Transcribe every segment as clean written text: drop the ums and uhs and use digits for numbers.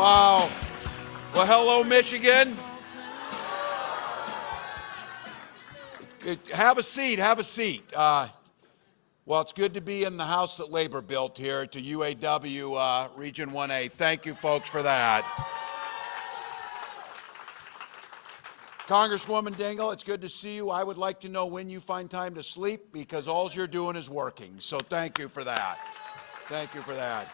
Wow. Well, hello, Michigan. Have a seat, have a seat. Well, it's good to be in the house that Labor built here to UAW Region 1A. Thank you, folks, for that. Congresswoman Dingell, it's good to see you. I would like to know when you find time to sleep because all you're doing is working. So thank you for that. Thank you for that.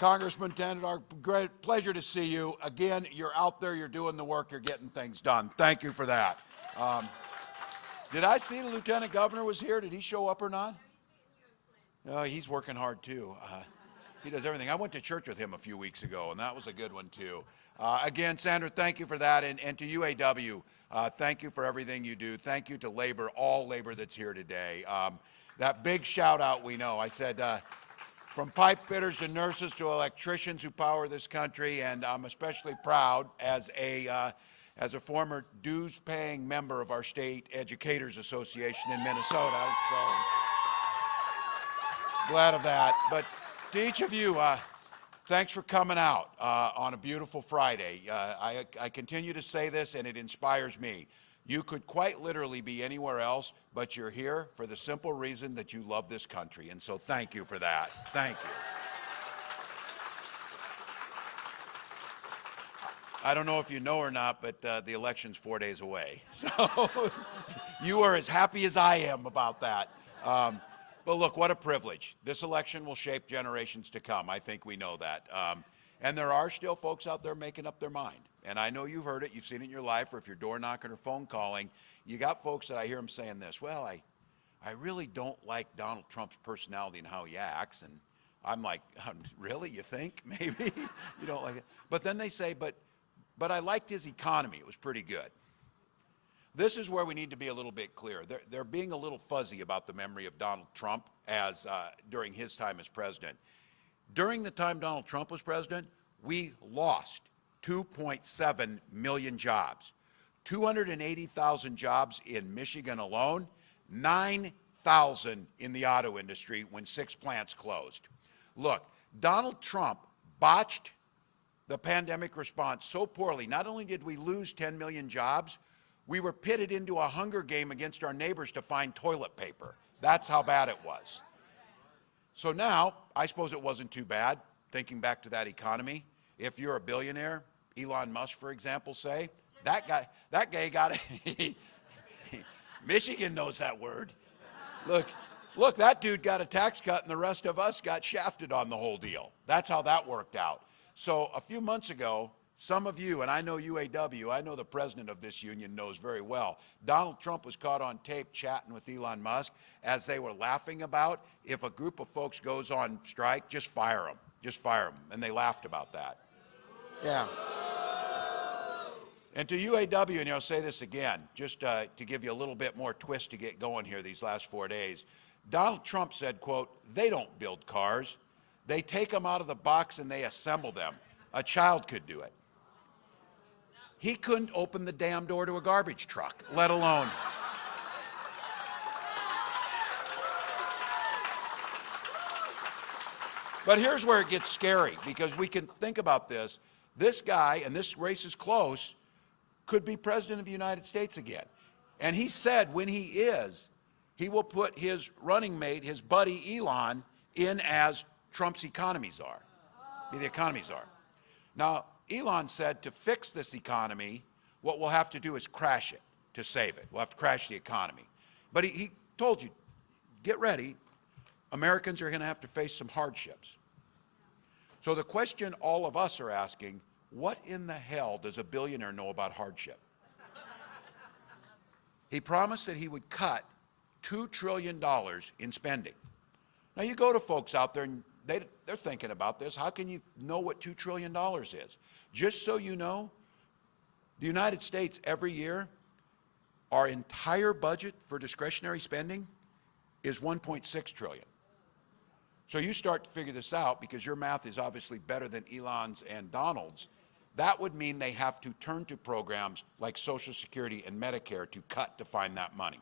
Congressman Tennant, great pleasure to see you. Again, you're out there, you're doing the work, you're getting things done. Thank you for that. Did I see the Lieutenant Governor was here? Did he show up or not? He's working hard too. He does everything. I went to church with him a few weeks ago, and that was a good one too. Again, Sandra, thank you for that, and to UAW, thank you for everything you do. Thank you to Labor, all Labor that's here today. That big shout out we know. I said, from pipe fitters to nurses to electricians who power this country, and I'm especially proud as a former dues-paying member of our state educators association in Minnesota. So glad of that. But to each of you, thanks for coming out on a beautiful Friday. I continue to say this, and it inspires me. You could quite literally be anywhere else, but you're here for the simple reason that you love this country. And so thank you for that. Thank you. I don't know if you know or not, but the election's 4 days away. So you are as happy as I am about that. But look, what a privilege. This election will shape generations to come. I think we know that. And there are still folks out there making up their mind. And I know you've heard it, you've seen it in your life, or if you're door knocking or phone calling, you got folks that I hear them saying this, well, I really don't like Donald Trump's personality and how he acts. And I'm like, really, you think? Maybe? You don't like it? But then they say, but I liked his economy. It was pretty good. This is where we need to be a little bit clear. They're being a little fuzzy about the memory of Donald Trump as during his time as president. During the time Donald Trump was president, we lost 2.7 million jobs, 280,000 jobs in Michigan alone, 9,000 in the auto industry when 6 plants closed. Look, Donald Trump botched the pandemic response so poorly. Not only did we lose 10 million jobs, we were pitted into a hunger game against our neighbors to find toilet paper. That's how bad it was. So now, I suppose it wasn't too bad, thinking back to that economy. If you're a billionaire, Elon Musk, for example, say, that guy got it. Michigan knows that word. Look, that dude got a tax cut and the rest of us got shafted on the whole deal. That's how that worked out. So a few months ago, some of you, and I know UAW, I know the president of this union knows very well, Donald Trump was caught on tape chatting with Elon Musk as they were laughing about if a group of folks goes on strike, just fire them. Just fire them. And they laughed about that. Yeah. And to UAW, and I'll say this again, just to give you a little bit more twist to get going here these last 4 days. Donald Trump said, quote, they don't build cars. They take them out of the box and they assemble them. A child could do it. He couldn't open the damn door to a garbage truck, let alone. But here's where it gets scary, because we can think about this. This guy, and this race is close, could be president of the United States again. And he said when he is, he will put his running mate, his buddy Elon, in as Trump's economies are, be the economies are. Now, Elon said to fix this economy, what we'll have to do is crash it to save it. We'll have to crash the economy. But he told you, get ready, Americans are going to have to face some hardships. So the question all of us are asking, what in the hell does a billionaire know about hardship? He promised that he would cut $2 trillion in spending. Now you go to folks out there and they're thinking about this. How can you know what $2 trillion is? Just so you know, the United States every year, our entire budget for discretionary spending is $1.6 trillion. So you start to figure this out, because your math is obviously better than Elon's and Donald's. That would mean they have to turn to programs like Social Security and Medicare to cut to find that money.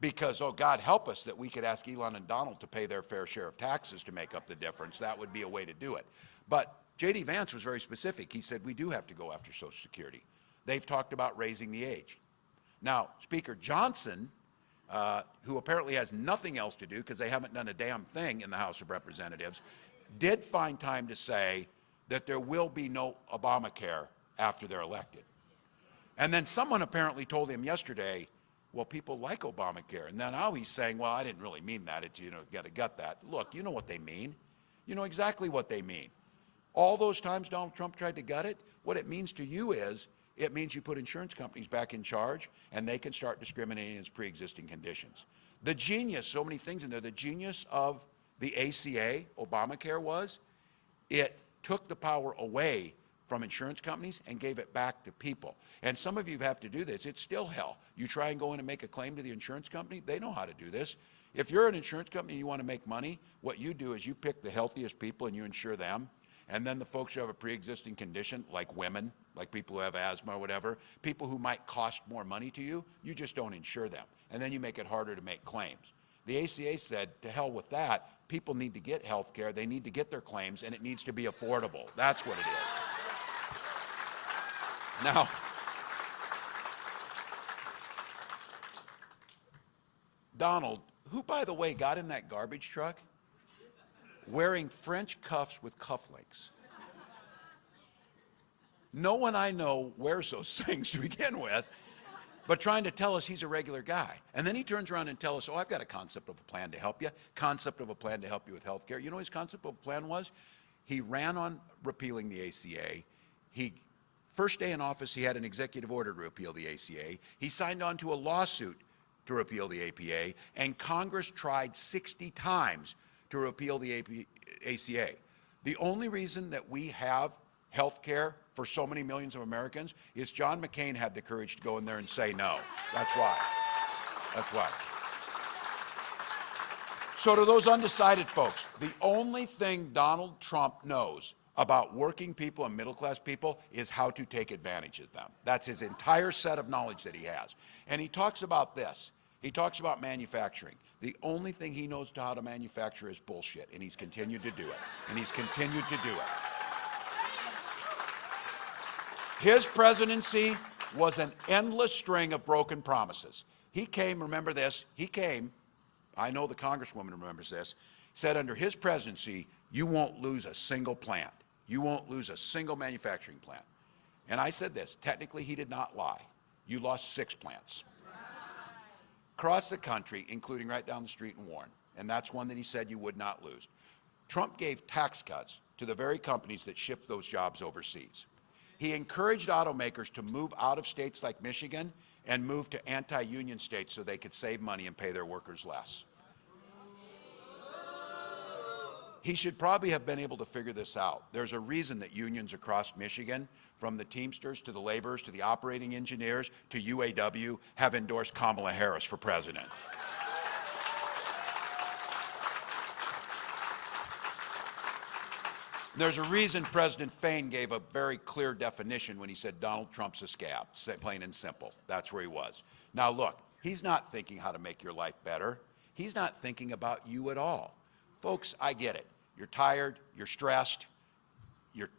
Because, oh, God help us that we could ask Elon and Donald to pay their fair share of taxes to make up the difference. That would be a way to do it. But J.D. Vance was very specific. He said, we do have to go after Social Security. They've talked about raising the age. Now, Speaker Johnson, who apparently has nothing else to do because they haven't done a damn thing in the House of Representatives, did find time to say that there will be no Obamacare after they're elected. And then someone apparently told him yesterday, well, people like Obamacare. And then now he's saying, well, I didn't really mean that. It's, you know, got to gut that. Look, you know what they mean. You know exactly what they mean. All those times Donald Trump tried to gut it, what it means to you is, it means you put insurance companies back in charge and they can start discriminating against pre-existing conditions. The genius, so many things in there, the genius of the ACA, Obamacare, was it took the power away from insurance companies and gave it back to people. And some of you have to do this. It's still hell. You try and go in and make a claim to the insurance company, they know how to do this. If you're an insurance company and you want to make money, what you do is you pick the healthiest people and you insure them. And then the folks who have a pre-existing condition, like women, like people who have asthma or whatever, people who might cost more money to you, you just don't insure them. And then you make it harder to make claims. The ACA said, to hell with that. People need to get health care. They need to get their claims, and it needs to be affordable. That's what it is. Now, Donald, who, by the way, got in that garbage truck wearing French cuffs with cufflinks. No one I know wears those things to begin with, but trying to tell us he's a regular guy. And then he turns around and tells us, oh, I've got a concept of a plan to help you, concept of a plan to help you with health care. You know what his concept of a plan was? He ran on repealing the ACA. First day in office, he had an executive order to repeal the ACA. He signed on to a lawsuit to repeal the APA, and Congress tried 60 times to repeal the ACA. The only reason that we have health care for so many millions of Americans is John McCain had the courage to go in there and say no. That's why. That's why. So to those undecided folks, the only thing Donald Trump knows about working people and middle-class people is how to take advantage of them. That's his entire set of knowledge that he has. And he talks about this. He talks about manufacturing. The only thing he knows how to manufacture is bullshit, and he's continued to do it. And he's continued to do it. His presidency was an endless string of broken promises. He came, remember this, he came, I know the Congresswoman remembers this, said under his presidency, you won't lose a single plant. You won't lose a single manufacturing plant. And I said this, technically he did not lie. You lost 6 plants. Across the country, including right down the street in Warren. And that's one that he said you would not lose. Trump gave tax cuts to the very companies that shipped those jobs overseas. He encouraged automakers to move out of states like Michigan and move to anti-union states so they could save money and pay their workers less. He should probably have been able to figure this out. There's a reason that unions across Michigan, from the Teamsters to the laborers to the operating engineers to UAW, have endorsed Kamala Harris for president. There's a reason President Fain gave a very clear definition when he said Donald Trump's a scab, plain and simple. That's where he was. Now look, he's not thinking how to make your life better. He's not thinking about you at all. Folks, I get it. You're tired, you're stressed, you're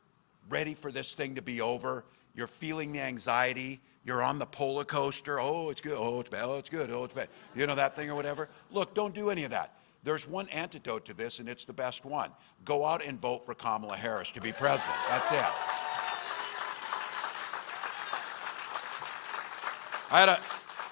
ready for this thing to be over, you're feeling the anxiety, you're on the roller coaster, oh, it's good, oh, it's bad, oh, it's good, oh, it's bad. You know that thing or whatever? Look, don't do any of that. There's one antidote to this, and it's the best one. Go out and vote for Kamala Harris to be president. That's it. I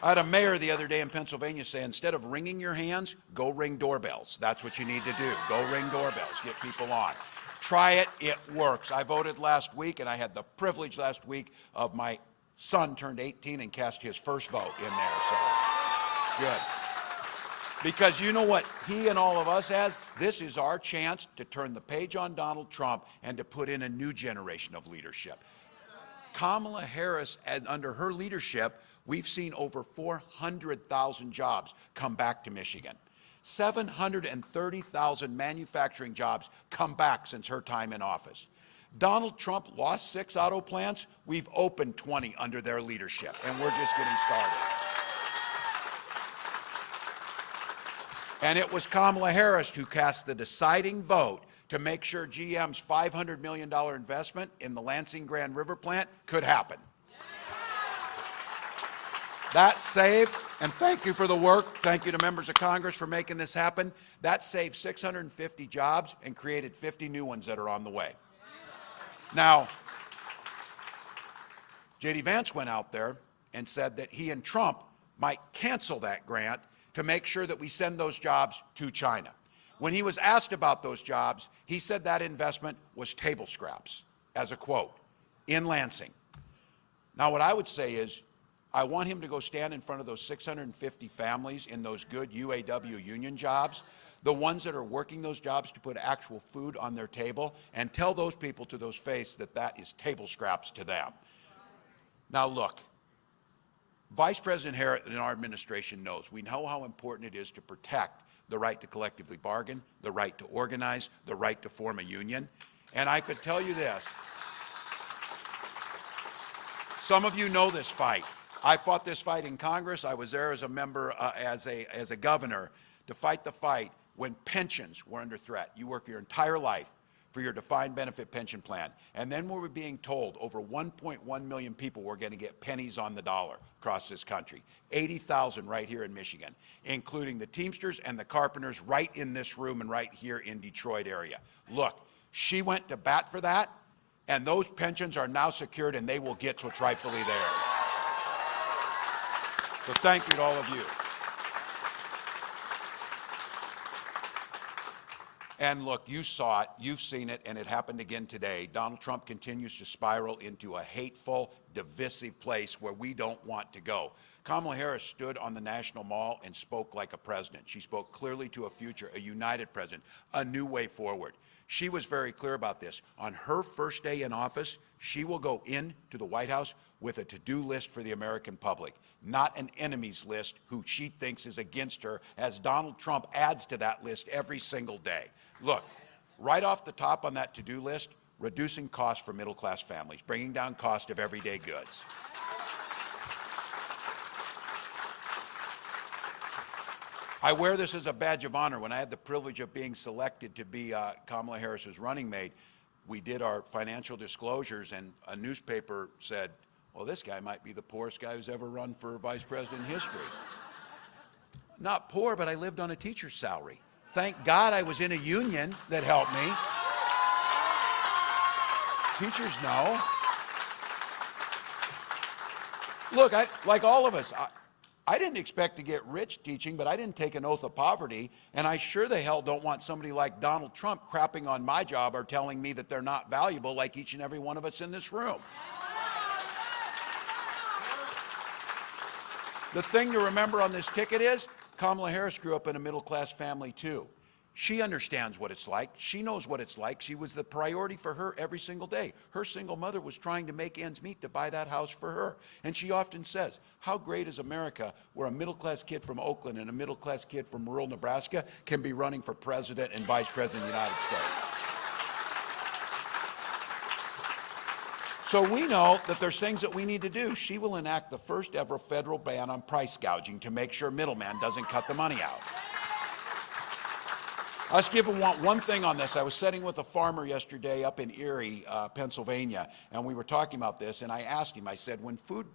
had a mayor the other day in Pennsylvania say, instead of wringing your hands, go ring doorbells. That's what you need to do. Go ring doorbells. Get people on. Try it. It works. I voted last week, and I had the privilege last week of my son turned 18 and cast his first vote in there. So, good. Because you know what he and all of us has? This is our chance to turn the page on Donald Trump and to put in a new generation of leadership. Kamala Harris, and under her leadership, we've seen over 400,000 jobs come back to Michigan. 730,000 manufacturing jobs come back since her time in office. Donald Trump lost 6 auto plants. We've opened 20 under their leadership, and we're just getting started. And it was Kamala Harris who cast the deciding vote to make sure GM's $500 million investment in the Lansing Grand River plant could happen. That saved, and thank you for the work, thank you to members of Congress for making this happen, that saved 650 jobs and created 50 new ones that are on the way. Now, J.D. Vance went out there and said that he and Trump might cancel that grant to make sure that we send those jobs to China. When he was asked about those jobs, he said that investment was table scraps, as a quote, in Lansing. Now, what I would say is, I want him to go stand in front of those 650 families in those good UAW union jobs, the ones that are working those jobs to put actual food on their table, and tell those people to those face that that is table scraps to them. Now look, Vice President Harris and our administration knows, we know how important it is to protect the right to collectively bargain, the right to organize, the right to form a union. And I could tell you this, some of you know this fight. I fought this fight in Congress. I was there as a member, as a governor, to fight the fight when pensions were under threat. You work your entire life for your defined benefit pension plan. And then we were being told over 1.1 million people were going to get pennies on the dollar across this country. 80,000 right here in Michigan, including the Teamsters and the Carpenters right in this room and right here in Detroit area. Look, she went to bat for that, and those pensions are now secured, and they will get what's rightfully theirs. So thank you to all of you. And look, you saw it, you've seen it, and it happened again today. Donald Trump continues to spiral into a hateful, divisive place where we don't want to go. Kamala Harris stood on the National Mall and spoke like a president. She spoke clearly to a future, a united president, a new way forward. She was very clear about this. On her first day in office, she will go into the White House with a to-do list for the American public, not an enemies list who she thinks is against her, as Donald Trump adds to that list every single day. Look, right off the top on that to-do list, reducing costs for middle-class families, bringing down cost of everyday goods. I wear this as a badge of honor. When I had the privilege of being selected to be Kamala Harris's running mate, we did our financial disclosures, and a newspaper said, well, this guy might be the poorest guy who's ever run for vice president in history. Not poor, but I lived on a teacher's salary. Thank God I was in a union that helped me. Teachers know. Look, like all of us, I didn't expect to get rich teaching, but I didn't take an oath of poverty, and I sure the hell don't want somebody like Donald Trump crapping on my job or telling me that they're not valuable like each and every one of us in this room. The thing to remember on this ticket is Kamala Harris grew up in a middle-class family too. She understands what it's like. She knows what it's like. She was the priority for her every single day. Her single mother was trying to make ends meet to buy that house for her. And she often says, how great is America where a middle-class kid from Oakland and a middle-class kid from rural Nebraska can be running for president and vice president of the United States. So we know that there's things that we need to do. She will enact the first ever federal ban on price gouging to make sure middleman doesn't cut the money out. I'll just give one thing on this. I was sitting with a farmer yesterday up in Erie, Pennsylvania, and we were talking about this, and I asked him, I said, when food,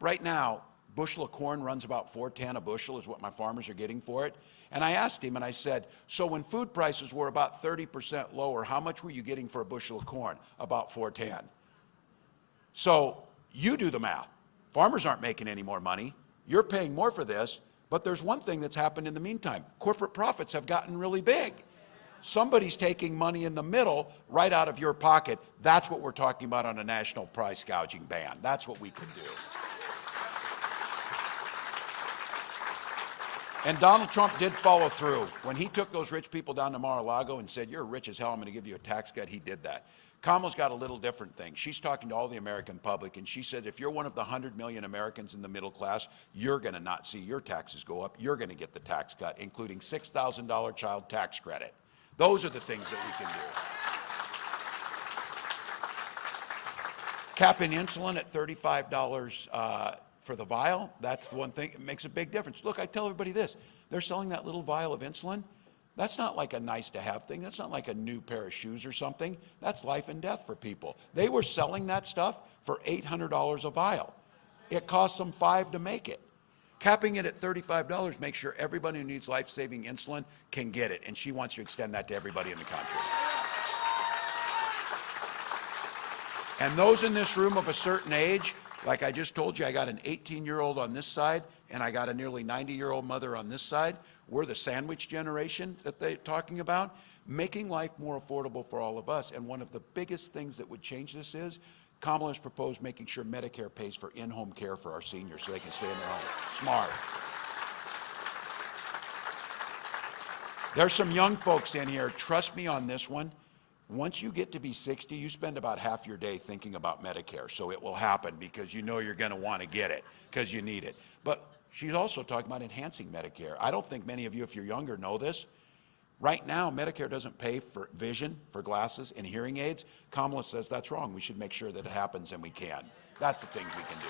right now, bushel of corn runs about $4.10 a bushel is what my farmers are getting for it. And I asked him, and I said, so when food prices were about 30% lower, how much were you getting for a bushel of corn? About $4.10. So you do the math. Farmers aren't making any more money. You're paying more for this, but there's one thing that's happened in the meantime. Corporate profits have gotten really big. Somebody's taking money in the middle right out of your pocket. That's what we're talking about on a national price gouging ban. That's what we could do. And Donald Trump did follow through. When he took those rich people down to Mar-a-Lago and said, you're rich as hell, I'm going to give you a tax cut, he did that. Kamala's got a little different thing. She's talking to all the American public, and she said, if you're one of the 100 million Americans in the middle class, you're going to not see your taxes go up. You're going to get the tax cut, including $6,000 child tax credit. Those are the things that we can do. Capping insulin at $35 for the vial, that's the one thing. It makes a big difference. Look, I tell everybody this. They're selling that little vial of insulin. That's not like a nice to have thing. That's not like a new pair of shoes or something. That's life and death for people. They were selling that stuff for $800 a vial. It costs them $5 to make it. Capping it at $35 makes sure everybody who needs life-saving insulin can get it, and she wants to extend that to everybody in the country. And those in this room of a certain age, like I just told you, I got an 18-year-old on this side, and I got a nearly 90-year-old mother on this side. We're the sandwich generation that they're talking about, making life more affordable for all of us. And one of the biggest things that would change this is Kamala has proposed making sure Medicare pays for in-home care for our seniors so they can stay in their home. Smart. There's some young folks in here. Trust me on this one. Once you get to be 60, you spend about half your day thinking about Medicare. So it will happen because you know you're going to want to get it because you need it. But she's also talking about enhancing Medicare. I don't think many of you, if you're younger, know this. Right now, Medicare doesn't pay for vision, for glasses, and hearing aids. Kamala says that's wrong. We should make sure that it happens, and we can. That's the things we can do.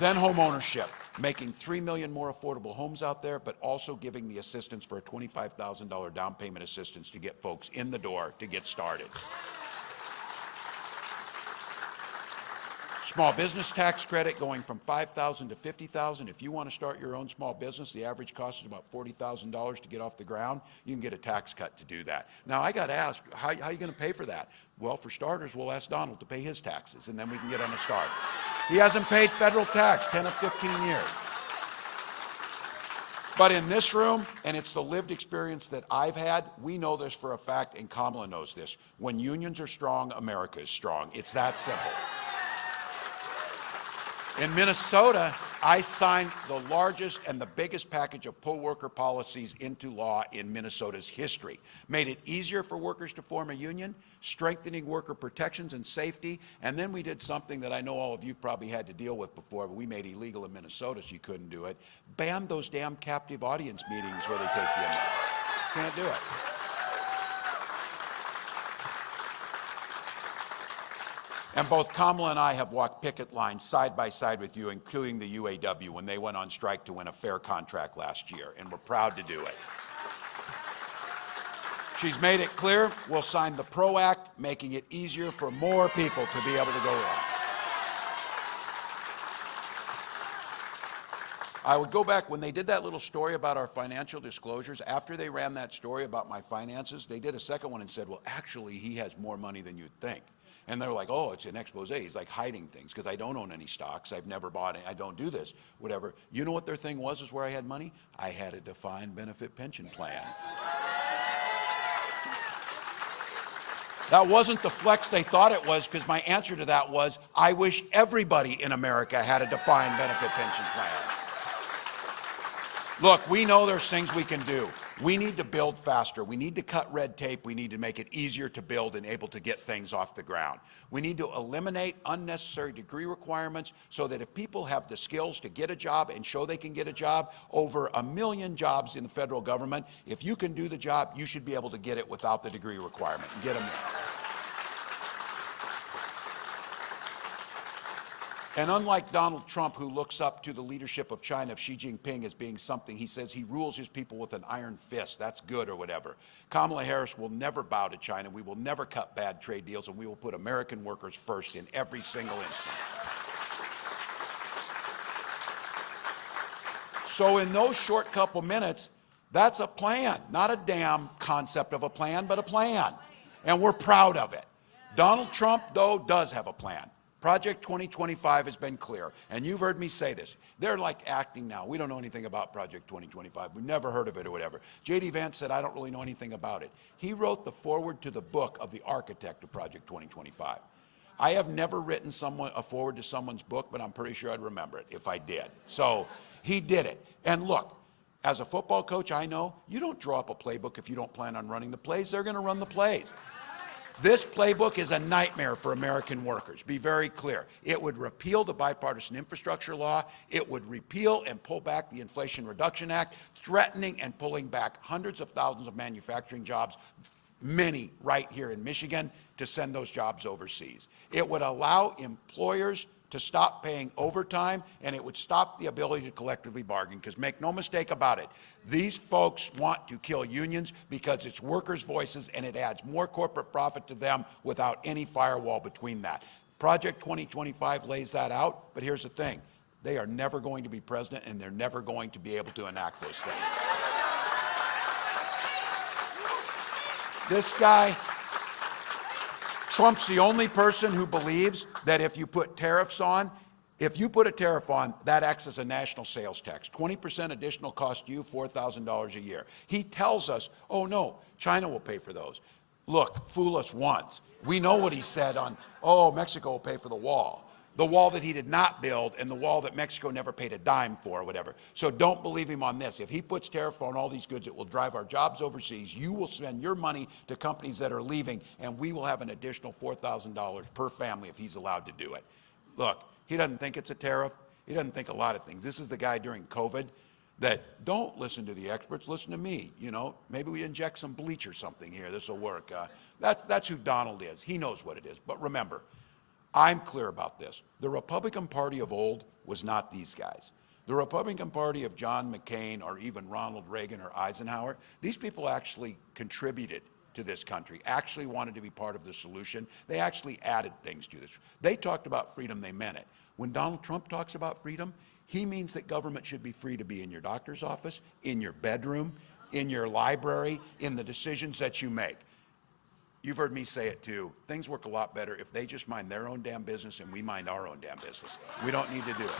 Then home ownership, making 3 million more affordable homes out there, but also giving the assistance for a $25,000 down payment assistance to get folks in the door to get started. Small business tax credit going from $5,000 to $50,000. If you want to start your own small business, the average cost is about $40,000 to get off the ground. You can get a tax cut to do that. Now, I got to ask, how are you going to pay for that? Well, for starters, we'll ask Donald to pay his taxes, and then we can get on a start. He hasn't paid federal tax 10 of 15 years. But in this room, and it's the lived experience that I've had, we know this for a fact, and Kamala knows this. When unions are strong, America is strong. It's that simple. In Minnesota, I signed the largest and the biggest package of poll worker policies into law in Minnesota's history. Made it easier for workers to form a union, strengthening worker protections and safety, and then we did something that I know all of you probably had to deal with before, but we made illegal in Minnesota so you couldn't do it. Banned those damn captive audience meetings where they take you in. Can't do it. And both Kamala and I have walked picket lines side by side with you, including the UAW, when they went on strike to win a fair contract last year, and we're proud to do it. She's made it clear we'll sign the PRO Act, making it easier for more people to be able to go on. I would go back, when they did that little story about our financial disclosures, after they ran that story about my finances, they did a second one and said, well, actually, he has more money than you'd think. And they're like, oh, it's an expose. He's like hiding things because I don't own any stocks. I've never bought any. I don't do this, whatever. You know what their thing was where I had money? I had a defined benefit pension plan. That wasn't the flex they thought it was, because my answer to that was, I wish everybody in America had a defined benefit pension plan. Look, we know there's things we can do. We need to build faster. We need to cut red tape. We need to make it easier to build and able to get things off the ground. We need to eliminate unnecessary degree requirements so that if people have the skills to get a job and show they can get a job, over 1 million jobs in the federal government, if you can do the job, you should be able to get it without the degree requirement and get them in. And unlike Donald Trump, who looks up to the leadership of China, of Xi Jinping, as being something, he says he rules his people with an iron fist, that's good or whatever. Kamala Harris will never bow to China. We will never cut bad trade deals, and we will put American workers first in every single instance. So in those short couple minutes, that's a plan, not a damn concept of a plan, but a plan. And we're proud of it. Donald Trump, though, does have a plan. Project 2025 has been clear, and you've heard me say this. They're like acting now. We don't know anything about Project 2025. We've never heard of it or whatever. J.D. Vance said, I don't really know anything about it. He wrote the foreword to the book of the architect of Project 2025. I have never written a foreword to someone's book, but I'm pretty sure I'd remember it if I did. So he did it. And look, as a football coach, I know you don't draw up a playbook if you don't plan on running the plays. They're going to run the plays. This playbook is a nightmare for American workers. Be very clear. It would repeal the bipartisan infrastructure law. It would repeal and pull back the Inflation Reduction Act, threatening and pulling back hundreds of thousands of manufacturing jobs, many right here in Michigan, to send those jobs overseas. It would allow employers to stop paying overtime, and it would stop the ability to collectively bargain. Because make no mistake about it, these folks want to kill unions because it's workers' voices and it adds more corporate profit to them without any firewall between that. Project 2025 lays that out, but here's the thing. They are never going to be president, and they're never going to be able to enact those things. This guy, Trump's the only person who believes that if you put tariffs on, if you put a tariff on, that acts as a national sales tax. 20% additional cost you $4,000 a year. He tells us, oh no, China will pay for those. Look, fool us once. We know what he said on, oh, Mexico will pay for the wall that he did not build, and the wall that Mexico never paid a dime for, or whatever. So don't believe him on this. If he puts tariff on all these goods, it will drive our jobs overseas. You will spend your money to companies that are leaving, and we will have an additional $4,000 per family if he's allowed to do it. Look, he doesn't think it's a tariff. He doesn't think a lot of things. This is the guy during COVID that don't listen to the experts, listen to me. You know, maybe we inject some bleach or something here. This will work. That's who Donald is. He knows what it is. But remember, I'm clear about this. The Republican Party of old was not these guys. The Republican Party of John McCain or even Ronald Reagan or Eisenhower, these people actually contributed to this country, actually wanted to be part of the solution. They actually added things to this. They talked about freedom, they meant it. When Donald Trump talks about freedom, he means that government should be free to be in your doctor's office, in your bedroom, in your library, in the decisions that you make. You've heard me say it too. Things work a lot better if they just mind their own damn business and we mind our own damn business. We don't need to do it.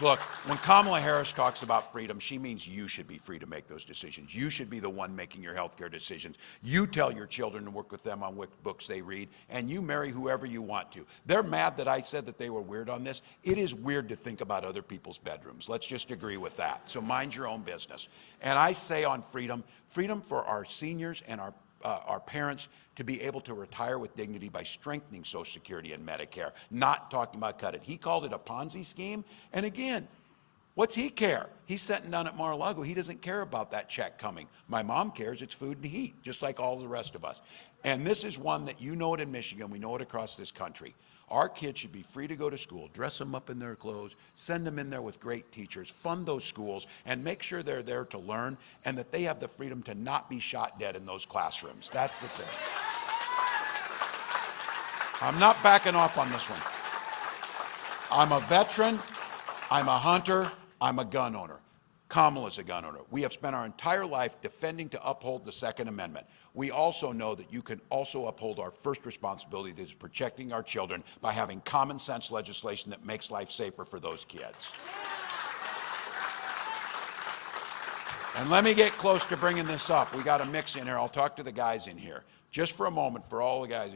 Look, when Kamala Harris talks about freedom, she means you should be free to make those decisions. You should be the one making your health care decisions. You tell your children to work with them on what books they read, and you marry whoever you want to. They're mad that I said that they were weird on this. It is weird to think about other people's bedrooms. Let's just agree with that. So mind your own business. And I say on freedom, freedom for our seniors and our parents to be able to retire with dignity by strengthening Social Security and Medicare, not talking about cut it. He called it a Ponzi scheme. And again, what's he care? He's sitting down at Mar-a-Lago. He doesn't care about that check coming. My mom cares. It's food and heat, just like all the rest of us. And this is one that you know it in Michigan. We know it across this country. Our kids should be free to go to school, dress them up in their clothes, send them in there with great teachers, fund those schools, and make sure they're there to learn and that they have the freedom to not be shot dead in those classrooms. That's the thing. I'm not backing off on this one. I'm a veteran, I'm a hunter, I'm a gun owner. Kamala's a gun owner. We have spent our entire life defending to uphold the Second Amendment. We also know that you can also uphold our first responsibility, that is protecting our children, by having common sense legislation that makes life safer for those kids. And let me get close to bringing this up. We got a mix in here. I'll talk to the guys in here. Just for a moment, for all the guys.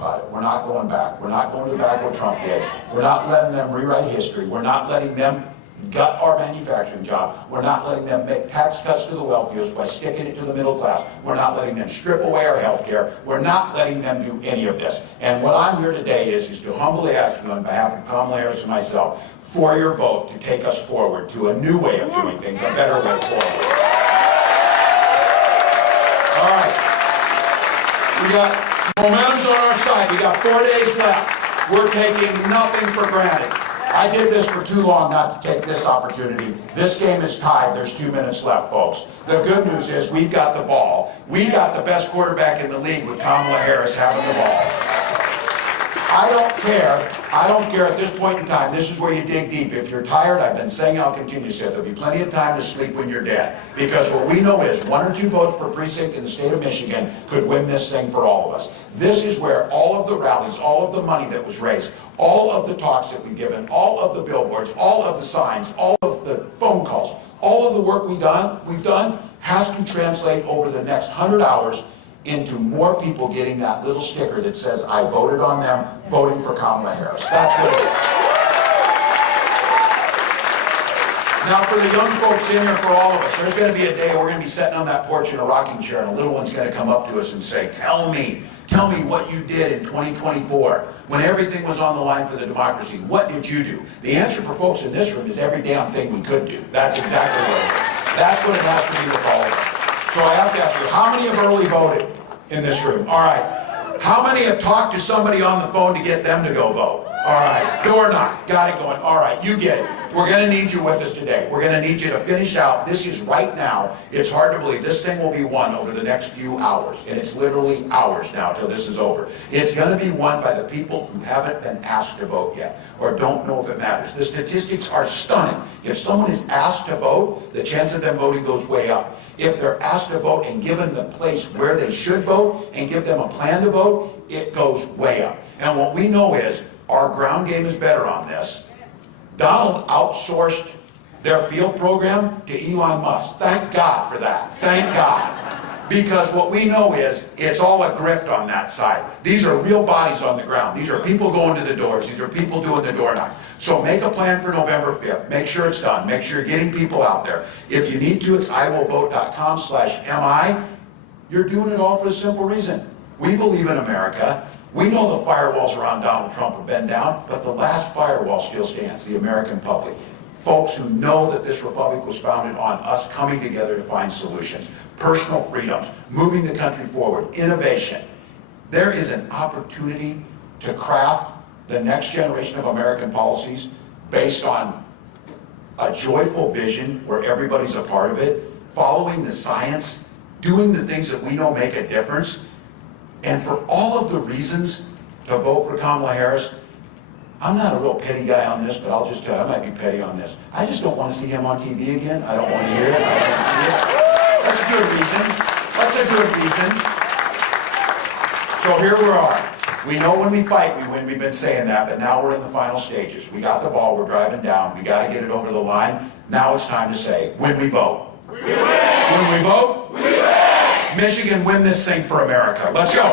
about it. We're not going back. We're not going back what Trump did. We're not letting them rewrite history. We're not letting them gut our manufacturing job. We're not letting them make tax cuts to the wealthiest by sticking it to the middle class. We're not letting them strip away our health care. We're not letting them do any of this. And what I'm here today is to humbly ask you on behalf of Kamala Harris and myself for your vote to take us forward to a new way of doing things, a better way forward. All right. We got momentum's on our side. We got 4 days left. We're taking nothing for granted. I did this for too long not to take this opportunity. This game is tied. There's 2 minutes left, folks. The good news is we've got the ball. We got the best quarterback in the league with Kamala Harris having the ball. I don't care. I don't care at this point in time. This is where you dig deep. If you're tired, I've been saying, I'll continue to say, there'll be plenty of time to sleep when you're dead. Because what we know is 1 or 2 votes per precinct in the state of Michigan could win this thing for all of us. This is where all of the rallies, all of the money that was raised, all of the talks that we've given, all of the billboards, all of the signs, all of the phone calls, all of the work we've done has to translate over the next 100 hours into more people getting that little sticker that says, I voted on them, voting for Kamala Harris. That's what it is. Now for the young folks in here, for all of us, there's going to be a day we're going to be sitting on that porch in a rocking chair and a little one's going to come up to us and say, tell me what you did in 2024 when everything was on the line for the democracy. What did you do? The answer for folks in this room is every damn thing we could do. That's exactly what it is. That's what it has to be with all of us. So I have to ask you, how many have early voted in this room? All right. How many have talked to somebody on the phone to get them to go vote? All right. Door knock. Got it going. All right. You get it. We're going to need you with us today. We're going to need you to finish out. This is right now. It's hard to believe. This thing will be won over the next few hours. And it's literally hours now till this is over. It's going to be won by the people who haven't been asked to vote yet or don't know if it matters. The statistics are stunning. If someone is asked to vote, the chance of them voting goes way up. If they're asked to vote and given the place where they should vote and give them a plan to vote, it goes way up. And what we know is our ground game is better on this. Donald outsourced their field program to Elon Musk. Thank God for that. Thank God. Because what we know is it's all a grift on that side. These are real bodies on the ground. These are people going to the doors. These are people doing the door knock. So make a plan for November 5th. Make sure it's done. Make sure you're getting people out there. If you need to, it's iwillvote.com/mi. You're doing it all for a simple reason. We believe in America. We know the firewalls around Donald Trump have been down, but the last firewall still stands, the American public. Folks who know that this republic was founded on us coming together to find solutions. Personal freedoms, moving the country forward, innovation. There is an opportunity to craft the next generation of American policies based on a joyful vision where everybody's a part of it, following the science, doing the things that we know make a difference. And for all of the reasons to vote for Kamala Harris, I'm not a real petty guy on this, but I'll just tell you, I might be petty on this. I just don't want to see him on TV again. I don't want to hear it. I don't want to see it. That's a good reason. That's a good reason. So here we are. We know when we fight, we win. We've been saying that, but now we're in the final stages. We got the ball. We're driving down. We got to get it over the line. Now it's time to say, when we vote. We win. When we vote. We win. Michigan, win this thing for America. Let's go.